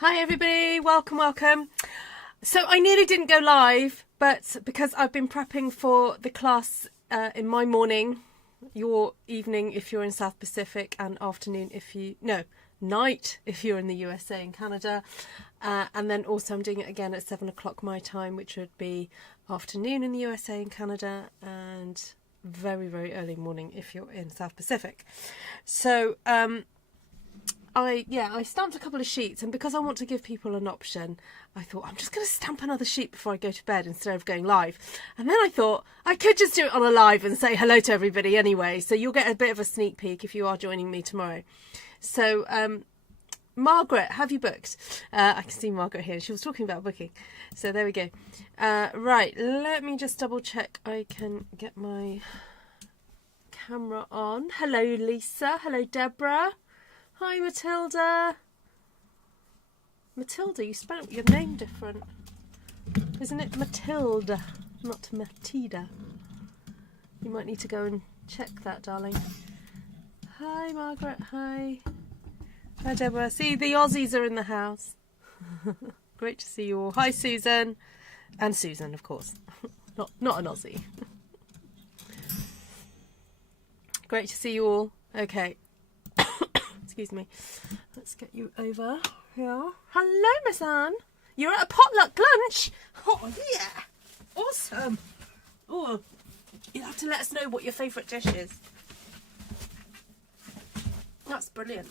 Hi everybody, welcome. So I nearly didn't go live, but because I've been prepping for the class in my morning, your evening if you're in South Pacific, and afternoon night if you're in the USA and Canada, and then also I'm doing it again at 7 o'clock my time, which would be afternoon in the USA and Canada, and very early morning if you're in South Pacific. So I stamped a couple of sheets, and because I want to give people an option, I thought I'm just going to stamp another sheet before I go to bed instead of going live. And then I thought I could just do it on a live and say hello to everybody anyway, so you'll get a bit of a sneak peek if you are joining me tomorrow. So Margaret, have you booked? I can see Margaret here. She was talking about booking. So there we go. Right, let me just double check I can get my camera on. Hello Lisa, hello Deborah. Hi Matilda. Matilda, you spelled your name different. Isn't it Matilda, not Matilda? You might need to go and check that, darling. Hi Margaret, hi. Hi Deborah. See, the Aussies are in the house. Great to see you all. Hi Susan. And Susan, of course. Not an Aussie. Great to see you all. Okay. Excuse me. Let's get you over here. Hello, Miss Anne. You're at a potluck lunch. Oh, yeah. Awesome. Oh, you'll have to let us know what your favourite dish is. That's brilliant.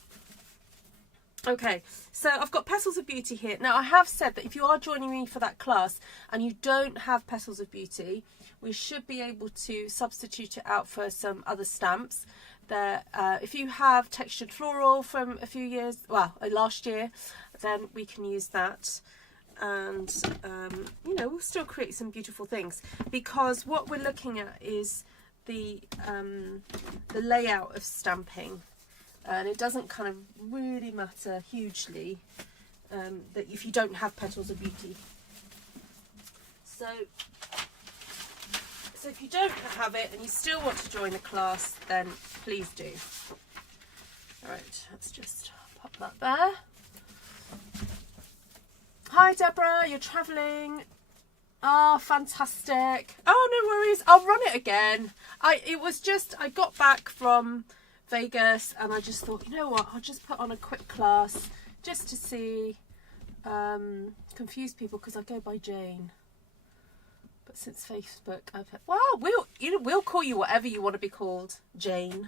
Okay, so I've got Petals of Beauty here. Now, I have said that if you are joining me for that class and you don't have Petals of Beauty, we should be able to substitute it out for some other stamps. If you have Textured Floral from a few years, well, last year, then we can use that. And, we'll still create some beautiful things. Because what we're looking at is the layout of stamping. And it doesn't kind of really matter hugely that if you don't have Petals of Beauty. So if you don't have it and you still want to join the class, then please do. All right, let's just pop that there. Hi Deborah, you're travelling. Oh, fantastic. Oh, no worries, I'll run it again. I got back from Vegas and I just thought, you know what, I'll just put on a quick class just to see, confuse people because I go by Jane. But since Facebook, I've had, well, we'll call you whatever you want to be called, Jane.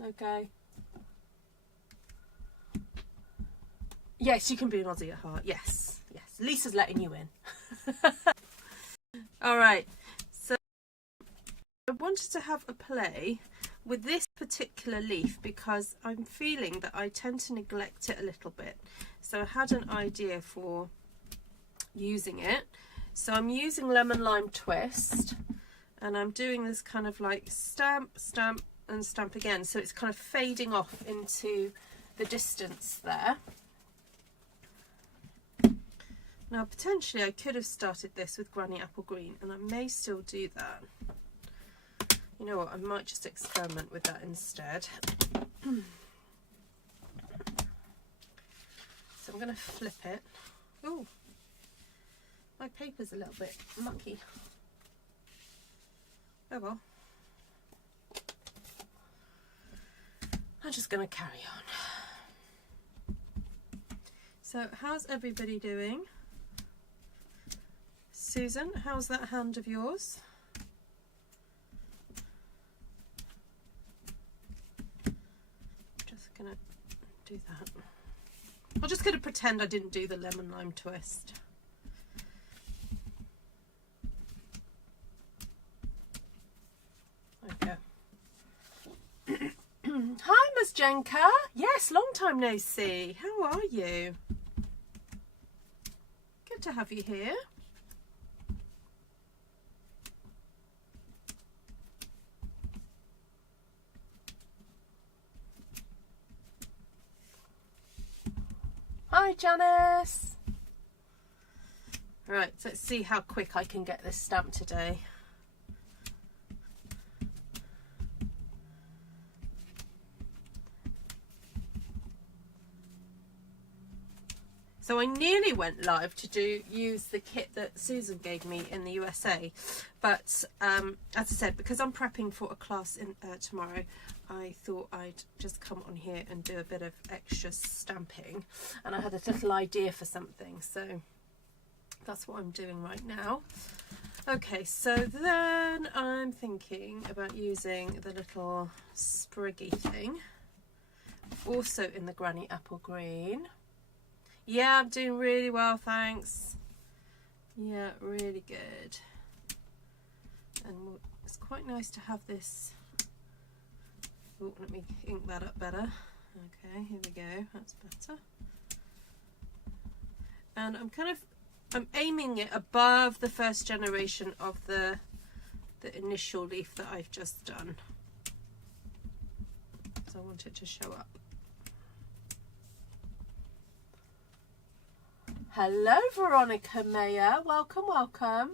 Okay. Yes, you can be an Aussie at heart. Yes. Lisa's letting you in. All right. So I wanted to have a play with this particular leaf because I'm feeling that I tend to neglect it a little bit. So I had an idea for using it. So I'm using Lemon Lime Twist and I'm doing this kind of like stamp, stamp and stamp again. So it's kind of fading off into the distance there. Now potentially I could have started this with Granny Apple Green and I may still do that. You know what, I might just experiment with that instead. So I'm going to flip it. Ooh, my paper's a little bit mucky. Oh well. I'm just going to carry on. So how's everybody doing? Susan, how's that hand of yours? Just gonna do that. I'm just gonna pretend I didn't do the Lemon Lime Twist. There we go. Hi Miss Jenka. Yes, long time no see. How are you? Good to have you here. Hi Janice. Right, so let's see how quick I can get this stamp today. So I nearly went live to use the kit that Susan gave me in the USA, but as I said, because I'm prepping for a class in tomorrow, I thought I'd just come on here and do a bit of extra stamping, and I had a little idea for something, so that's what I'm doing right now. Okay, so then I'm thinking about using the little spriggy thing, also in the Granny Apple Green. Yeah, I'm doing really well, thanks. Yeah, really good. And it's quite nice to have this. Oh, let me ink that up better. Okay, here we go, that's better. And I'm aiming it above the first generation of the initial leaf that I've just done. So I want it to show up. Hello, Veronica Mayer. Welcome, welcome.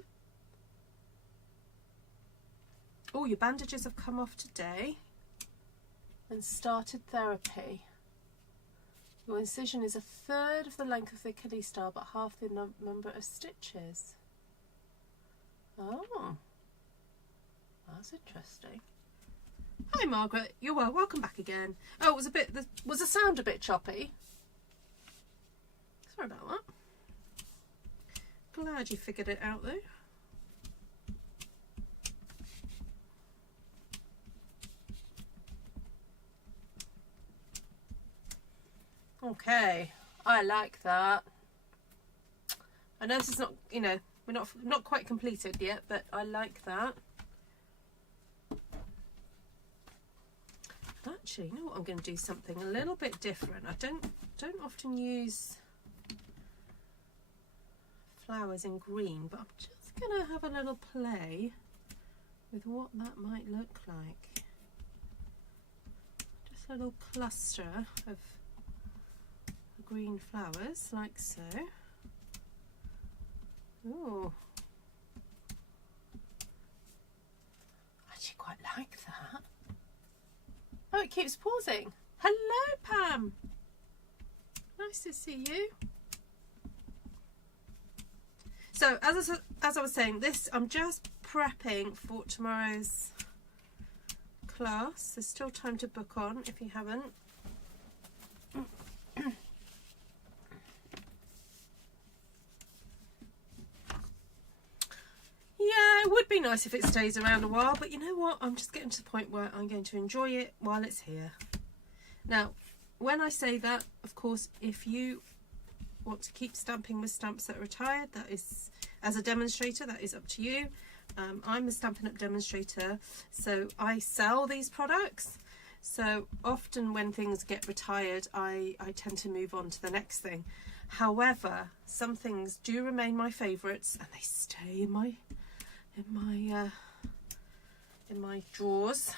Oh, your bandages have come off today and started therapy. Your incision is 1/3 of the length of the Achilles style, but half the number of stitches. Oh, that's interesting. Hi, Margaret. You're well. Welcome back again. Oh, was the sound a bit choppy? Sorry about that. Glad you figured it out though. Okay, I like that. I know this is not, you know, we're not quite completed yet, but I like that. Actually, you know what? I'm going to do something a little bit different. I don't often use flowers in green, but I'm just going to have a little play with what that might look like. Just a little cluster of green flowers, like so. Ooh, I actually quite like that. Oh, it keeps pausing. Hello, Pam. Nice to see you. So, as I was saying, I'm just prepping for tomorrow's class. There's still time to book on if you haven't. Yeah, it would be nice if it stays around a while, but you know what? I'm just getting to the point where I'm going to enjoy it while it's here. Now, when I say that, of course, if you want to keep stamping with stamps that are retired, that is, as a demonstrator, that is up to you. I'm a Stampin' Up demonstrator, so I sell these products. So often when things get retired, I tend to move on to the next thing. However, some things do remain my favourites, and they stay in my drawers.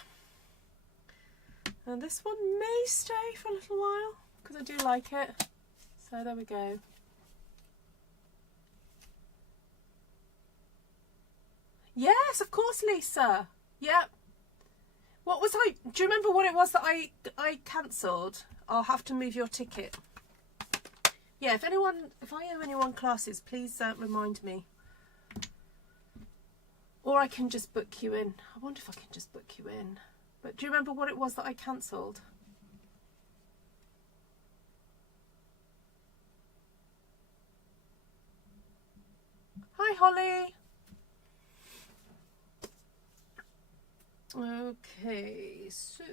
And this one may stay for a little while because I do like it. So there we go. Yes, of course, Lisa. Yep. What was do you remember what it was that I cancelled? I'll have to move your ticket. Yeah, if I owe anyone classes, please remind me. Or I can just book you in. I wonder if I can just book you in. But do you remember what it was that I cancelled? Hi, Holly. Okay, so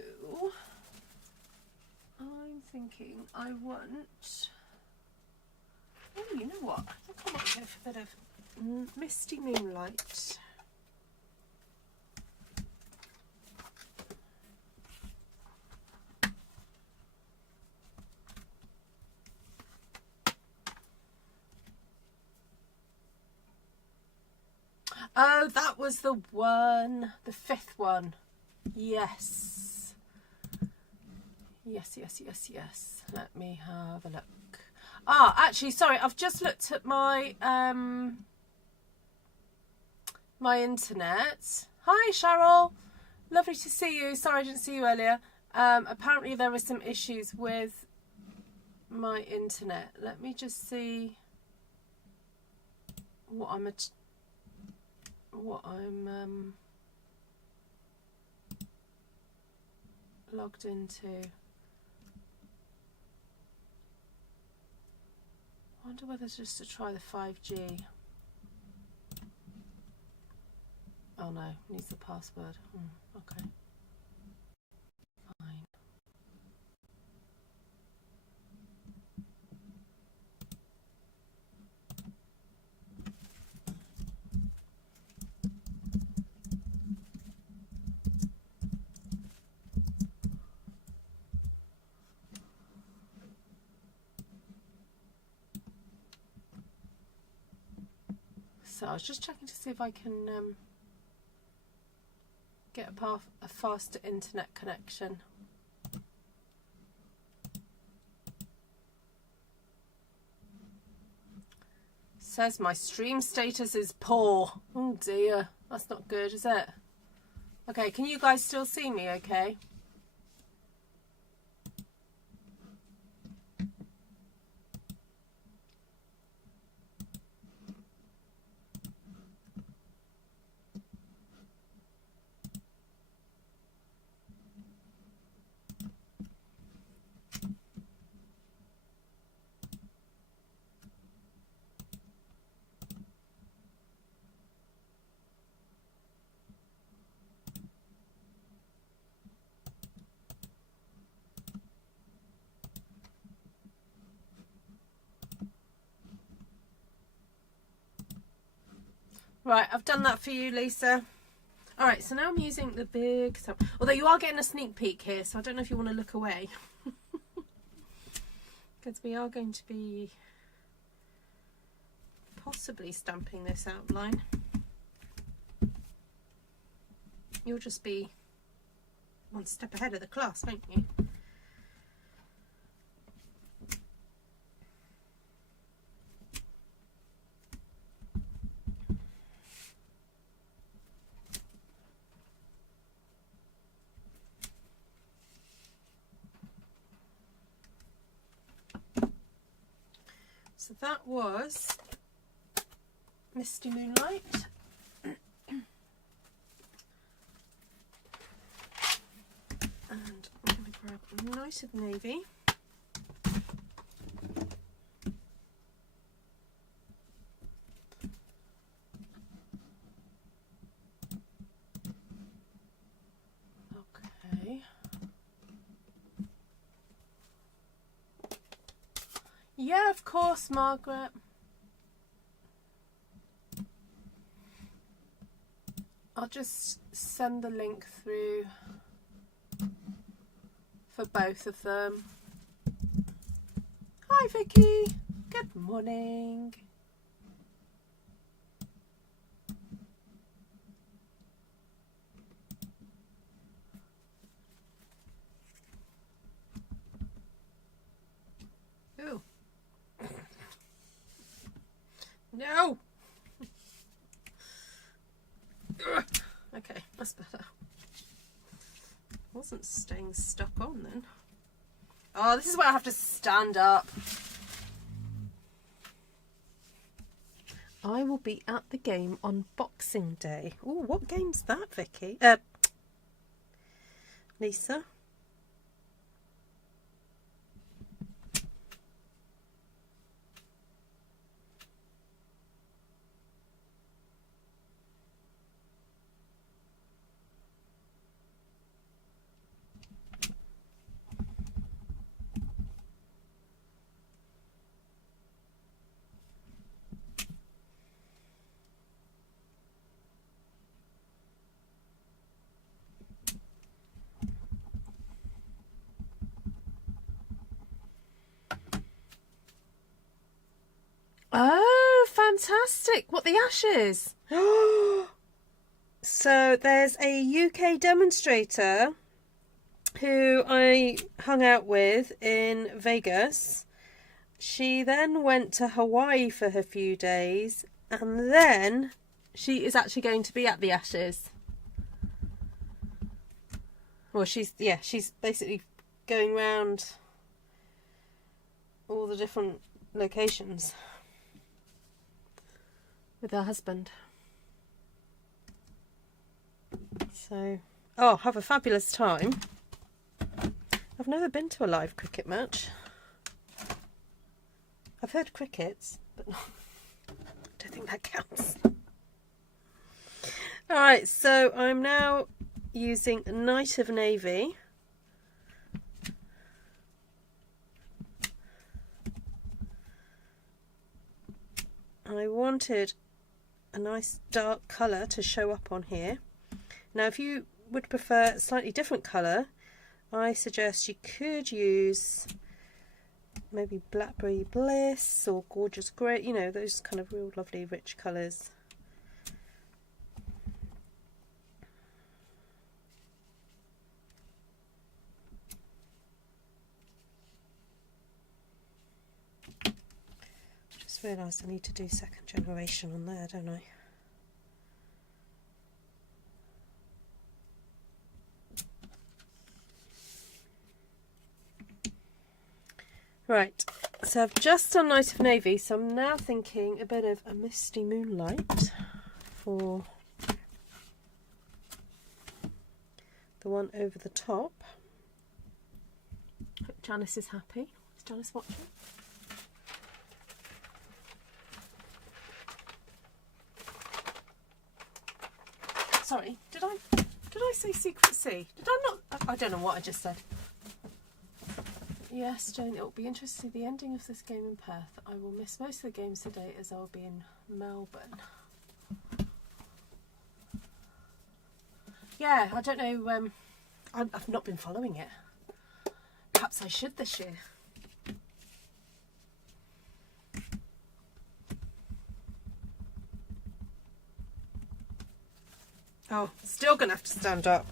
I'm thinking I want... Oh, you know what? I'll come up here for a bit of misty moonlight. Oh, that was the one, the 5th one. Yes. Yes. Let me have a look. Ah, actually, sorry, I've just looked at my my internet. Hi, Cheryl. Lovely to see you. Sorry I didn't see you earlier. Apparently there were some issues with my internet. Let me just see what I'm logged into. I wonder whether it's just to try the 5G. Oh no, needs the password. Okay. Fine. So I was just checking to see if I can get a faster internet connection. Says my stream status is poor. Oh dear, that's not good, is it? Okay, can you guys still see me okay? Right, I've done that for you, Lisa. Alright, so now I'm using the big... Although you are getting a sneak peek here, so I don't know if you want to look away. Because we are going to be possibly stamping this outline. You'll just be one step ahead of the class, won't you? So that was Misty Moonlight. And I'm going to grab a nice of navy. Okay. Yeah, of course, Margaret. I'll just send the link through for both of them. Hi, Vicky. Good morning. Ooh. No. Okay, that's better. Wasn't staying stuck on then. Oh, this is where I have to stand up. I will be at the game on Boxing Day. Oh, what game's that, Vicky? Lisa? Oh, fantastic. What, the Ashes? So there's a UK demonstrator who I hung out with in Vegas. She then went to Hawaii for her few days, and then she is actually going to be at the Ashes. Well, she's basically going round all the different locations with her husband. So, oh, have a fabulous time. I've never been to a live cricket match. I've heard crickets, but I don't think that counts. Alright, so I'm now using Night of Navy. I wanted a nice dark colour to show up on here. Now if you would prefer a slightly different colour, I suggest you could use maybe Blackberry Bliss or Gorgeous Grey, you know, those kind of real lovely rich colours. Just realised I need to do second generation on there, don't I? Right, so I've just done Night of Navy, so I'm now thinking a bit of a Misty Moonlight for the one over the top. Hope Janice is happy. Is Janice watching? Sorry, did I say Secret Sea? Did I not? I don't know what I just said. Yes, Jane, it will be interesting to see the ending of this game in Perth. I will miss most of the games today as I'll be in Melbourne. Yeah, I don't know. I've not been following it. Perhaps I should this year. Oh, still going to have to stand up.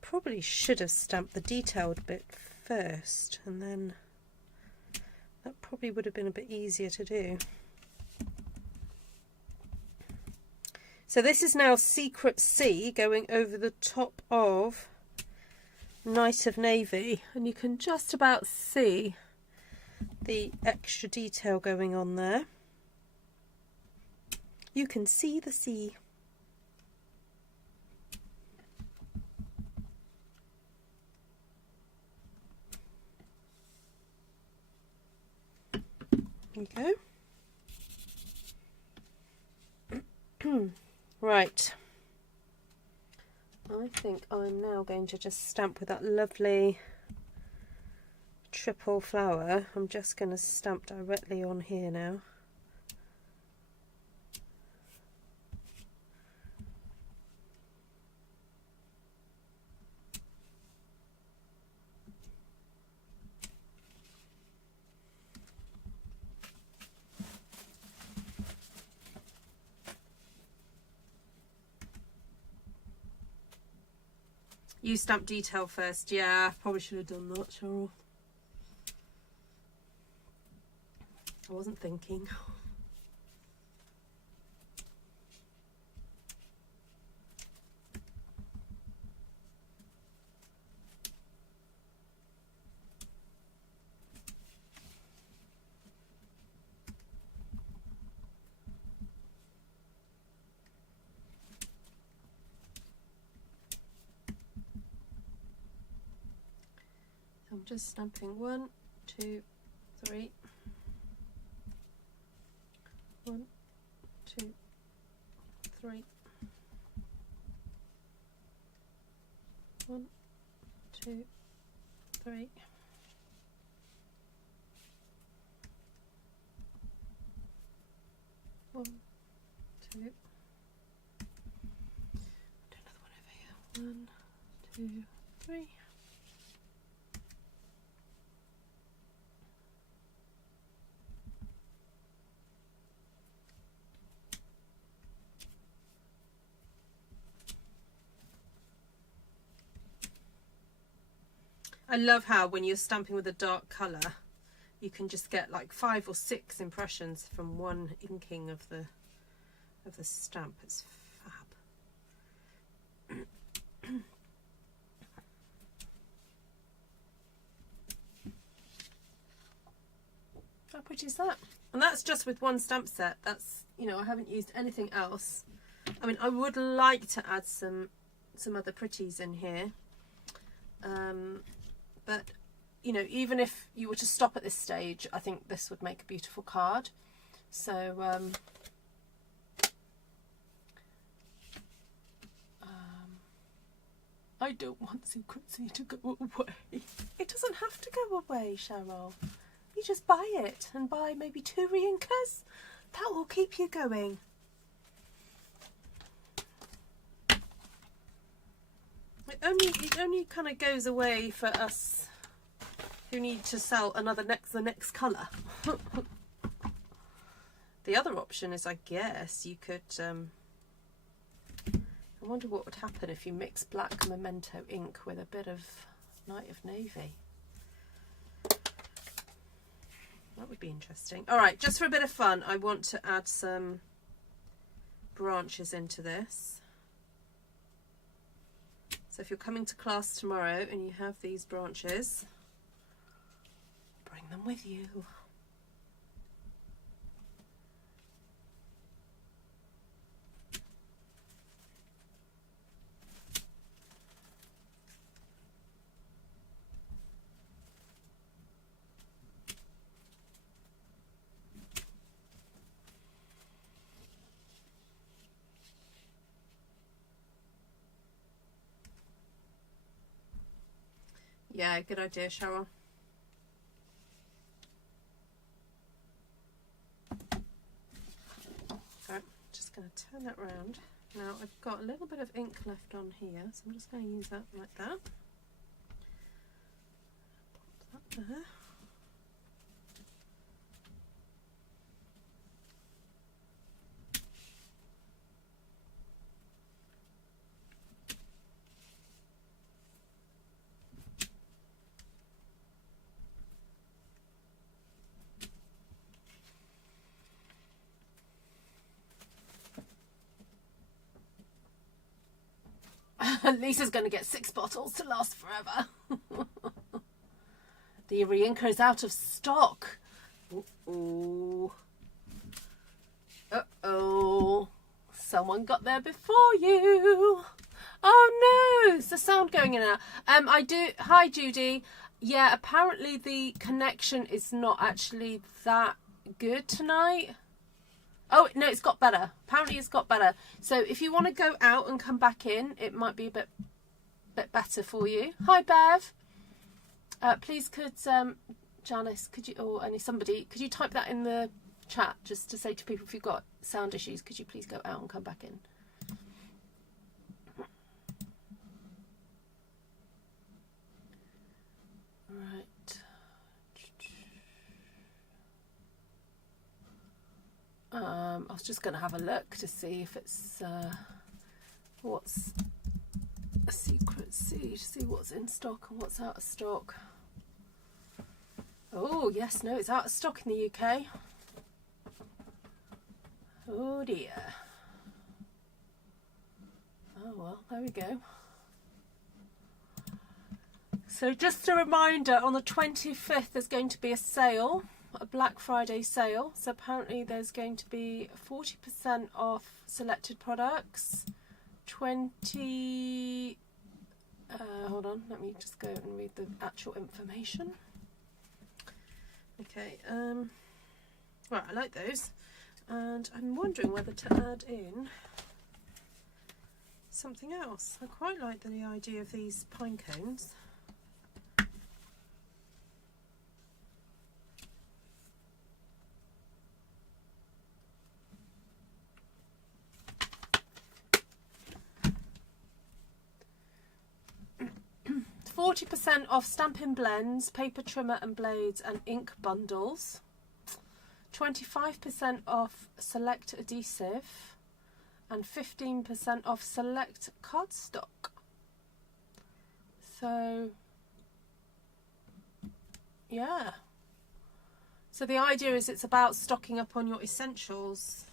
Probably should have stamped the detailed bit first, and then that probably would have been a bit easier to do. So this is now Secret Sea going over the top of Night of Navy, and you can just about see the extra detail going on there. You can see the sea. There you go. Right. I think I'm now going to just stamp with that lovely triple flower. I'm just going to stamp directly on here now. You stamp detail first. Yeah, probably should have done that, Cheryl. I wasn't thinking. I'm just stamping 1, 2, 3. 1, 2, 3. 1, 2, 3. One, two. Do another one over here. 1, 2, 3. I love how when you're stamping with a dark colour, you can just get like 5 or 6 impressions from one inking of the of the stamp. It's fab. How pretty is that? And that's just with one stamp set. That's, you know, I haven't used anything else. I mean, I would like to add some other pretties in here. But, you know, even if you were to stop at this stage, I think this would make a beautiful card. So, I don't want Secrecy to go away. It doesn't have to go away, Cheryl. You just buy it and buy maybe 2 reinkers. That will keep you going. It only kind of goes away for us who need to sell the next colour. The other option is, I guess, you could... I wonder what would happen if you mix black Memento ink with a bit of Night of Navy. That would be interesting. All right, just for a bit of fun, I want to add some branches into this. So if you're coming to class tomorrow and you have these branches, bring them with you. Yeah, good idea, Cheryl. So I'm just going to turn that round. Now I've got a little bit of ink left on here, so I'm just going to use that like that. Pop that there. Lisa's going to get 6 bottles to last forever. The reinker is out of stock. Uh-oh. Uh-oh. Someone got there before you. Oh no, is the sound going in and out? Hi Judy. Yeah, apparently the connection is not actually that good tonight. Oh, no, it's got better. Apparently it's got better. So if you want to go out and come back in, it might be a bit better for you. Hi, Bev. Please could, Janice, could you, or somebody, could you type that in the chat just to say to people if you've got sound issues, could you please go out and come back in? Right. I was just going to have a look to see if it's what's a secret see to see what's in stock and what's out of stock. Oh yes, no, it's out of stock in the UK. Oh dear. Oh well, there we go. So just a reminder, on the 25th there's going to be a sale, a Black Friday sale. So apparently there's going to be 40% off selected products, 20 hold on, let me just go and read the actual information. Okay, right, I like those, and I'm wondering whether to add in something else. I quite like the idea of these pine cones. %off Stampin' Blends, paper trimmer and blades and ink bundles. 25% off select adhesive and 15% off select cardstock. So yeah, so the idea is it's about stocking up on your essentials.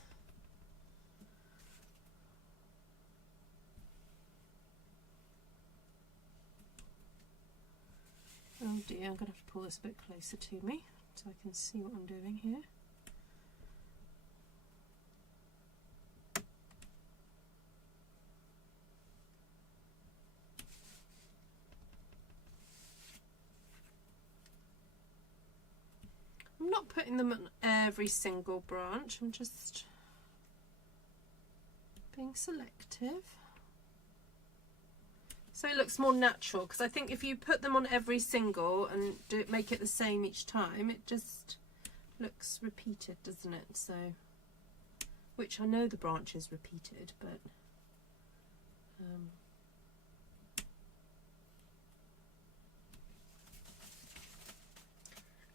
Oh dear, I'm going to have to pull this a bit closer to me so I can see what I'm doing here. I'm not putting them on every single branch, I'm just being selective. So it looks more natural, because I think if you put them on every single and make it the same each time, it just looks repeated, doesn't it? So, which I know the branch is repeated, but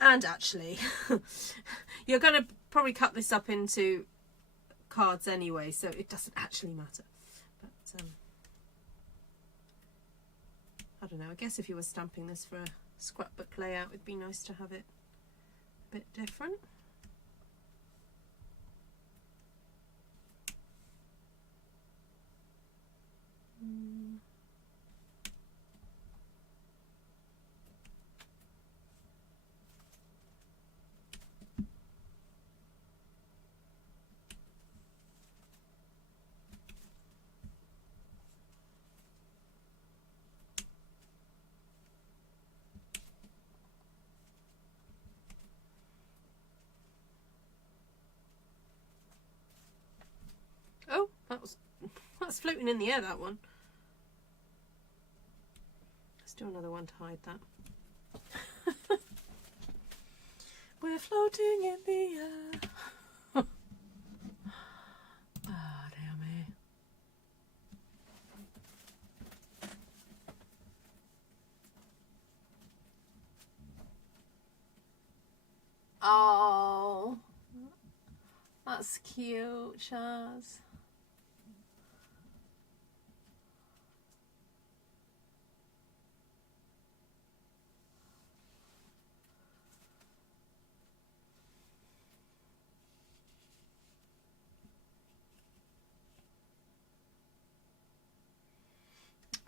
and actually you're going to probably cut this up into cards anyway, so it doesn't actually matter. But I don't know, I guess if you were stamping this for a scrapbook layout, it'd be nice to have it a bit different. Oh, that's floating in the air, that one. Let's do another one to hide that. We're floating in the air. Ah, damn it. Oh, that's cute, Chaz.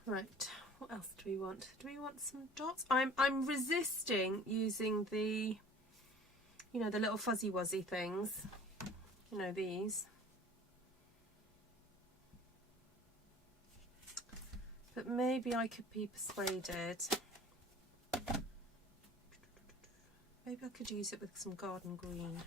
Right, what else do we want? Do we want some dots? I'm resisting using the, you know, the little fuzzy wuzzy things. You know, these. But maybe I could be persuaded. Maybe I could use it with some garden green.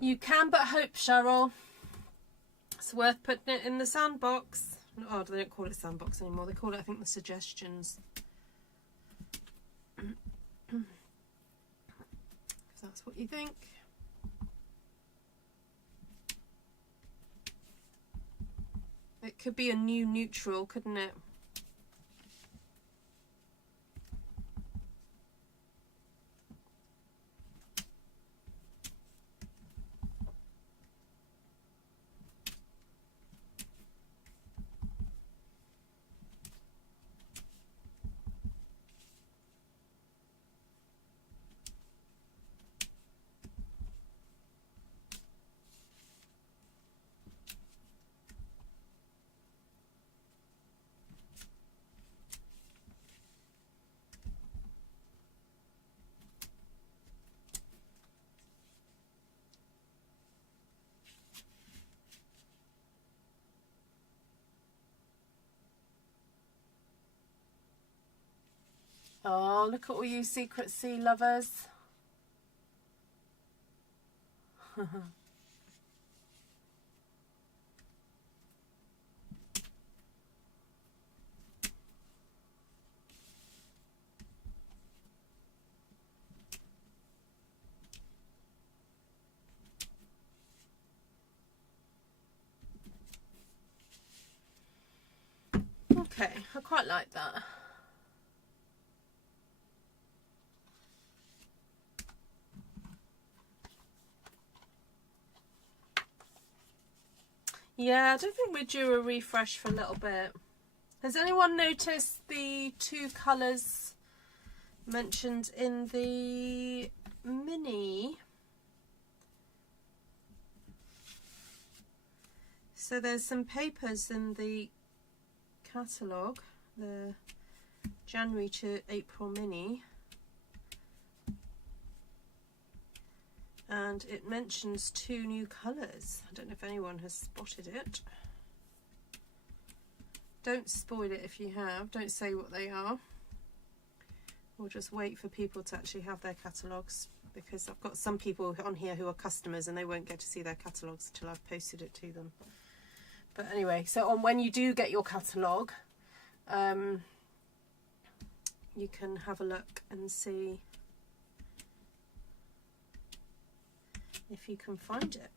You can but hope, Cheryl. It's worth putting it in the sandbox. Oh, they don't call it sandbox anymore. They call it, I think, the suggestions. If that's what you think. It could be a new neutral, couldn't it? Oh, look at all you secret sea lovers. Okay, I quite like that. Yeah, I don't think we're due a refresh for a little bit. Has anyone noticed the 2 colours mentioned in the mini? So there's some papers in the catalogue, the January to April mini, and it mentions 2 new colours. I don't know if anyone has spotted it. Don't spoil it if you have. Don't say what they are. We'll just wait for people to actually have their catalogues, because I've got some people on here who are customers and they won't get to see their catalogues until I've posted it to them. But anyway, so when you do get your catalogue, you can have a look and see if you can find it.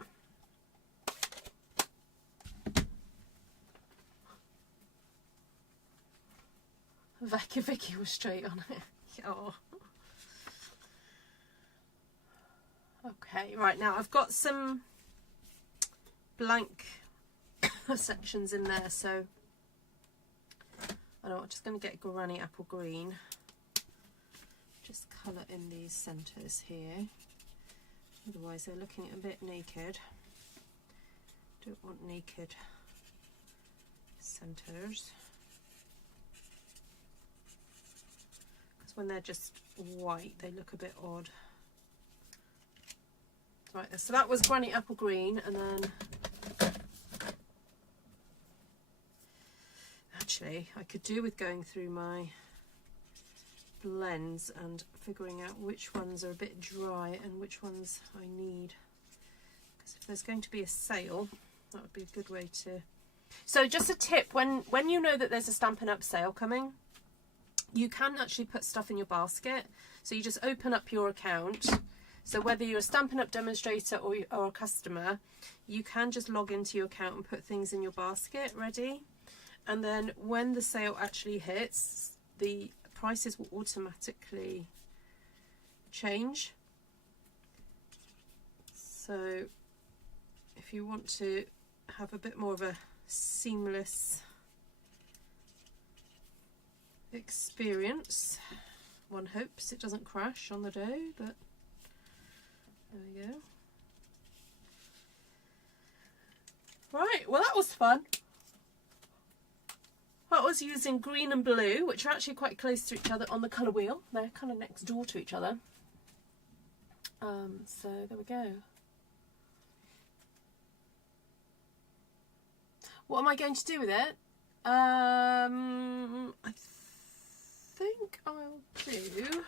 Vicky was straight on it. Oh. Okay, right, now I've got some blank sections in there, so I know I'm just going to get Granny Apple Green, just colour in these centres here, otherwise they're looking a bit naked. Don't want naked centres, because when they're just white they look a bit odd. Right, so that was Granny Apple Green, and then actually I could do with going through my blends and figuring out which ones are a bit dry and which ones I need, because if there's going to be a sale, that would be a good way to. So just a tip, when you know that there's a Stampin' Up sale coming, you can actually put stuff in your basket. So you just open up your account. So whether you're a Stampin' Up demonstrator or a customer, you can just log into your account and put things in your basket ready. And then when the sale actually hits, the prices will automatically change. So if you want to have a bit more of a seamless experience, one hopes it doesn't crash on the day, but there we go. Right, well that was fun. That was using green and blue, which are actually quite close to each other on the colour wheel. They're kind of next door to each other. So there we go. What am I going to do with it? I think I'll do,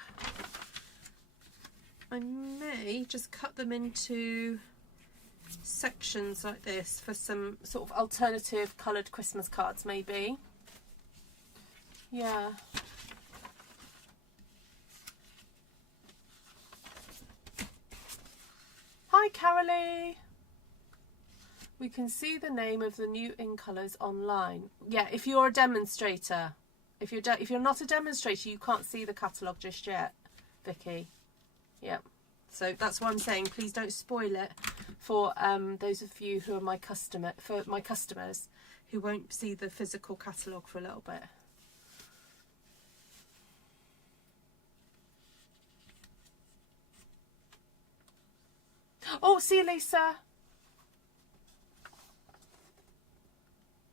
I may just cut them into sections like this for some sort of alternative coloured Christmas cards maybe. Yeah. Hi Carolee. We can see the name of the new in colours online. Yeah, if you're a demonstrator. If you're not a demonstrator, you can't see the catalogue just yet, Vicky. Yeah. So that's what I'm saying. Please don't spoil it for those of you who are my customers who won't see the physical catalogue for a little bit. Oh, see you, Lisa.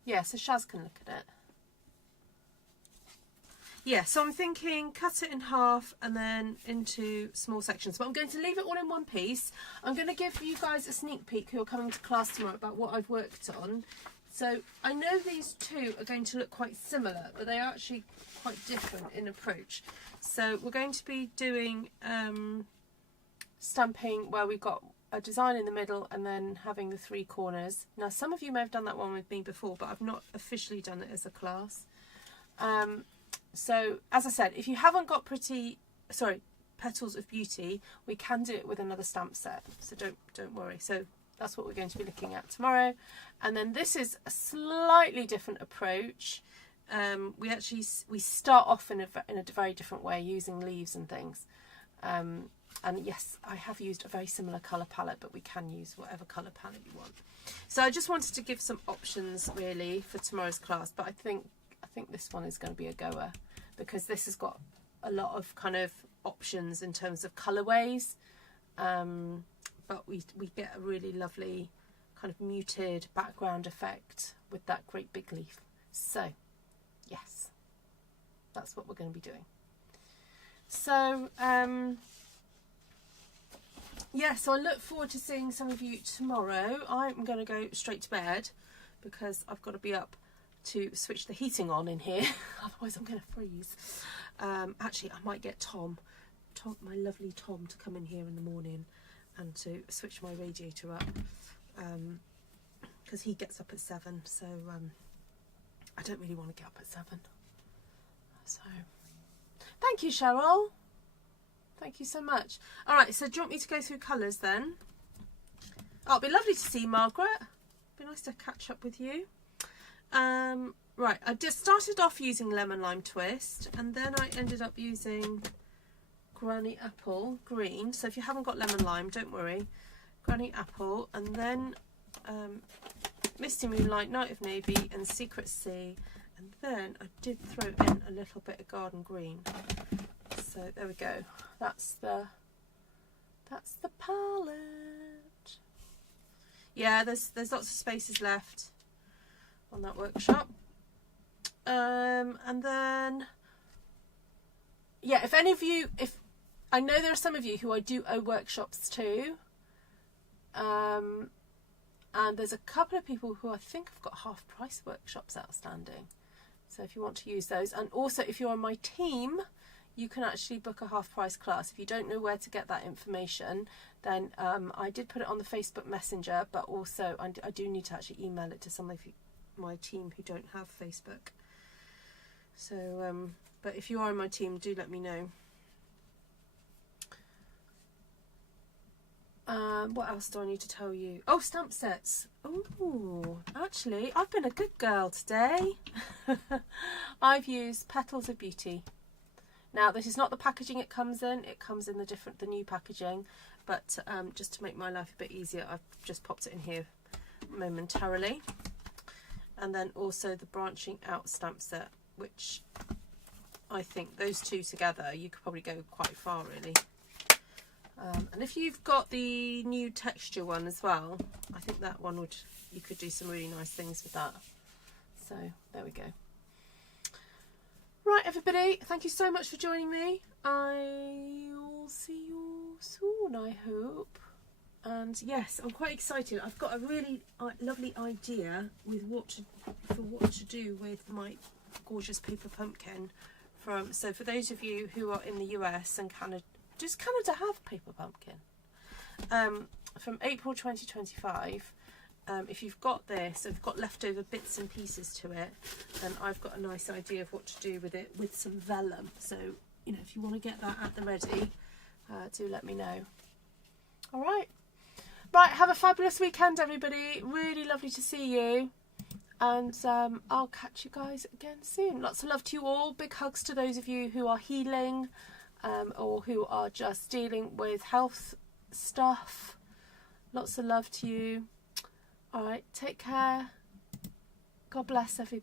Yeah, so Shaz can look at it. Yeah, so I'm thinking cut it in half and then into small sections. But I'm going to leave it all in one piece. I'm going to give you guys a sneak peek who are coming to class tomorrow about what I've worked on. So I know these two are going to look quite similar, but they are actually quite different in approach. So we're going to be doing stamping where we've got a design in the middle and then having the 3 corners. Now some of you may have done that one with me before, but I've not officially done it as a class. So as I said, if you haven't got Petals of Beauty, we can do it with another stamp set, so don't worry. So that's what we're going to be looking at tomorrow. And then this is a slightly different approach. We start off in a very different way, using leaves and things. And yes, I have used a very similar colour palette, but we can use whatever colour palette you want. So I just wanted to give some options really for tomorrow's class, but I think I think this one is going to be a goer, because this has got a lot of kind of options in terms of colourways, but we get a really lovely kind of muted background effect with that great big leaf. So yes, that's what we're going to be doing. So yeah, so I look forward to seeing some of you tomorrow. I'm going to go straight to bed because I've got to be up to switch the heating on in here, otherwise I'm going to freeze. Actually, I might get Tom, my lovely Tom, to come in here in the morning and to switch my radiator up, because he gets up at 7, so I don't really want to get up at 7. So thank you, Cheryl. Thank you so much. All right, so do you want me to go through colours then? Oh, it'd be lovely to see Margaret. It'd be nice to catch up with you. Right, I just started off using Lemon Lime Twist, and then I ended up using Granny Apple Green. So if you haven't got Lemon Lime, don't worry. Granny Apple, and then Misty Moonlight, Night of Navy, and Secret Sea. And then I did throw in a little bit of Garden Green. So there we go. That's the palette. Yeah, there's lots of spaces left on that workshop. And then yeah, if any of you, if I know there are some of you who I do owe workshops to, and there's a couple of people who I think have got half price workshops outstanding. So if you want to use those, and also if you're on my team, you can actually book a half price class. If you don't know where to get that information, then I did put it on the Facebook Messenger, but also I do need to actually email it to some of my team who don't have Facebook. So, but if you are in my team, do let me know. What else do I need to tell you? Oh, stamp sets. Oh, actually, I've been a good girl today. I've used Petals of Beauty. Now, this is not the packaging it comes in. It comes in the new packaging. But just to make my life a bit easier, I've just popped it in here momentarily. And then also the branching out stamp set, which I think those two together, you could probably go quite far, really. And if you've got the new texture one as well, I think that one you could do some really nice things with that. So there we go. Right, everybody, thank you so much for joining me. I will see you soon, I hope. And yes, I'm quite excited. I've got a really lovely idea with what to do with my gorgeous paper pumpkin. So for those of you who are in the US and Canada have paper pumpkin, from April 2025. If you've got this, if you've got leftover bits and pieces to it, then I've got a nice idea of what to do with it with some vellum. So, you know, if you want to get that at the ready, do let me know. All right. Right, have a fabulous weekend, everybody. Really lovely to see you. And I'll catch you guys again soon. Lots of love to you all. Big hugs to those of you who are healing or who are just dealing with health stuff. Lots of love to you. All right, take care. God bless everybody.